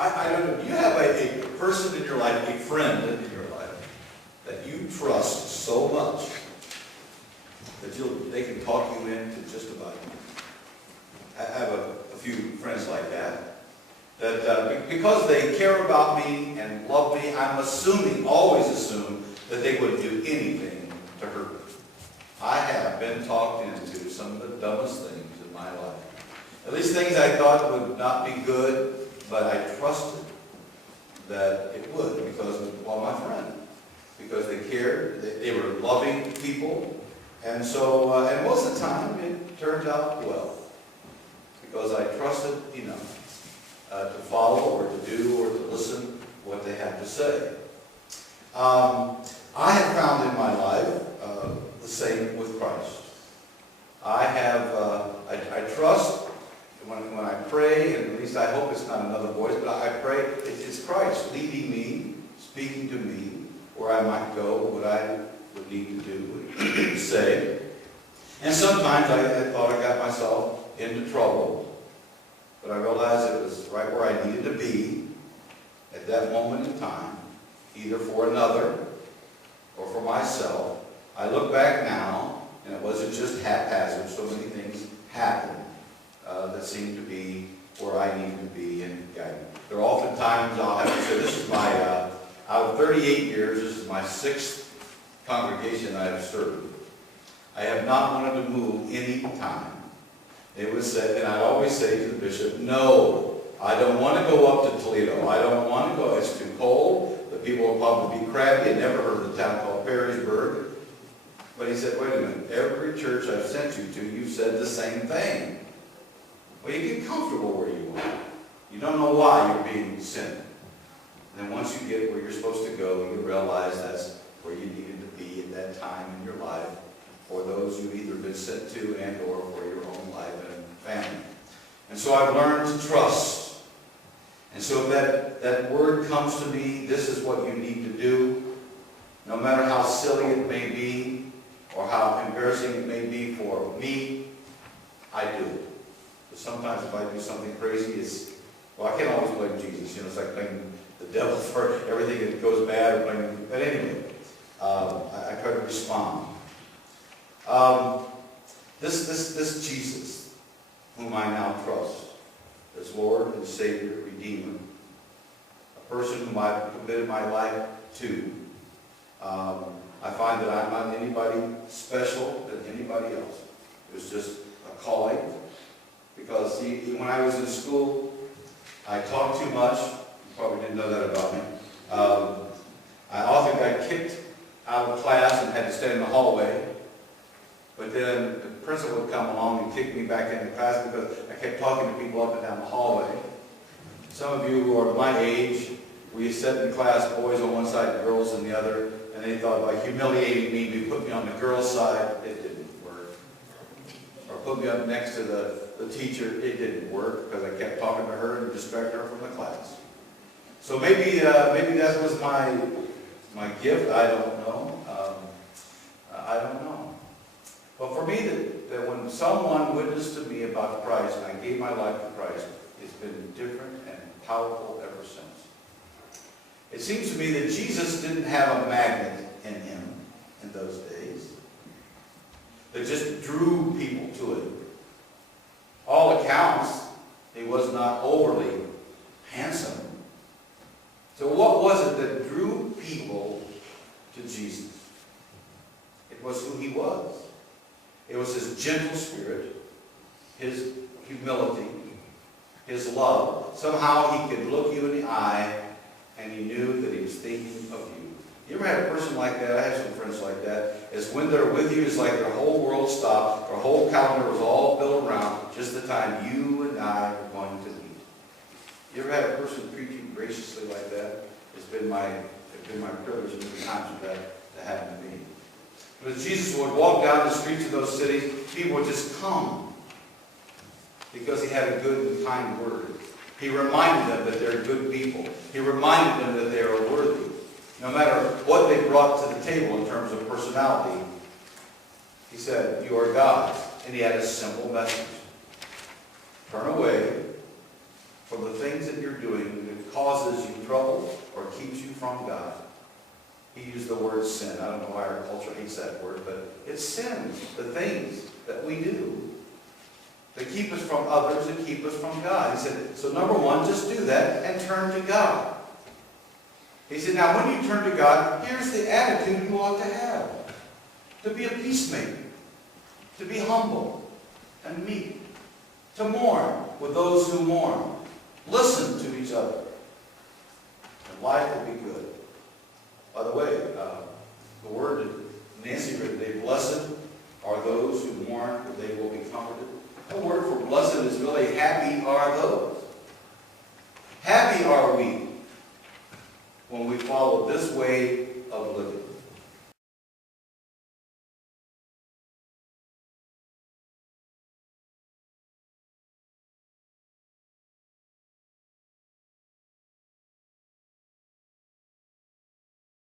I don't know, do you have a person in your life, a friend in your life, that you trust so much that they can talk you into just about anything? I have a few friends like that. That because they care about me and love me, I'm assuming, always assume, that they would do anything to hurt me. I have been talked into some of the dumbest things in my life. At least things I thought would not be good, but I trusted that it would because of, well, my friend. Because they cared, they were loving people, and so, and most of the time it turned out well. Because I trusted enough to follow or to do or to listen what they had to say. I have found in my life the same with Christ. I trust when I pray, and at least I hope it's not another voice, but I pray it's Christ leading me, speaking to me, where I might go, what I would need to do, say. And sometimes I thought I got myself into trouble. But I realized it was right where I needed to be at that moment in time, either for another or for myself. I look back now, and it wasn't just haphazard. So many things happened that seemed to be where I needed to be and guide me. There are often times I'll have to say, this is my, out of 38 years, this is my 6th congregation I have served. I have not wanted to move any time. It was said, and I always say to the bishop, no, I don't want to go up to Toledo. I don't want to go. It's too cold. The people will probably be crabby. I never heard of the town called Perrysburg. But he said, wait a minute. Every church I've sent you to, you've said the same thing. Well, you get comfortable where you are. You don't know why you're being sent. And then once you get where you're supposed to go, you realize that's where you needed to be at that time in your life, for those you've either been sent to and or for your own life and family. And so I've learned to trust. And so that word comes to me, this is what you need to do. No matter how silly it may be, or how embarrassing it may be for me, I do it. But sometimes if I do something crazy, well, I can't always blame Jesus. You know, it's like blaming the devil for everything that goes bad. But anyway, I try to respond. This Jesus, whom I now trust as Lord and Savior, Redeemer, a person whom I've committed my life to, I find that I'm not anybody special than anybody else. It was just a calling. Because when I was in school, I talked too much. You probably didn't know that about me. I often got kicked out of class and had to stand in the hallway. But then the principal would come along and kick me back into class because I kept talking to people up and down the hallway. Some of you who are my age, we sat in class, boys on one side and girls on the other, and they thought by humiliating me, they put me on the girls' side. It didn't work. Or put me up next to the teacher. It didn't work because I kept talking to her and distracted her from the class. So maybe that was my gift. I don't know. I don't know. But for me, that when someone witnessed to me about Christ and I gave my life to Christ, it's been different and powerful ever since. It seems to me that Jesus didn't have a magnet in him in those days that just drew people to him. All accounts, he was not overly handsome. So what was it that drew people to Jesus? It was who he was. It was his gentle spirit, his humility, his love. Somehow he could look you in the eye and he knew that he was thinking of you. You ever had a person like that? I have some friends like that. Is when they're with you, it's like their whole world stopped. Their whole calendar was all built around just the time you and I were going to meet. You ever had a person treat you graciously like that? It's been my privilege many times for that to happen to me. But as Jesus would walk down the streets of those cities, people would just come because he had a good and kind word. He reminded them that they're good people. He reminded them that they are worthy. No matter what they brought to the table in terms of personality, he said, you are God's. And he had a simple message. Turn away for the things that you're doing that causes you trouble or keeps you from God. He used the word sin. I don't know why our culture hates that word, but it's sin, the things that we do that keep us from others and keep us from God. He said, so number one, just do that and turn to God. He said, now when you turn to God, here's the attitude you ought to have. To be a peacemaker. To be humble and meek. To mourn with those who mourn. Listen to each other. And life will be good. By the way, the word that Nancy read today, blessed are those who mourn, for they will be comforted. The word for blessed is really happy are those. Happy are we when we follow this way of living.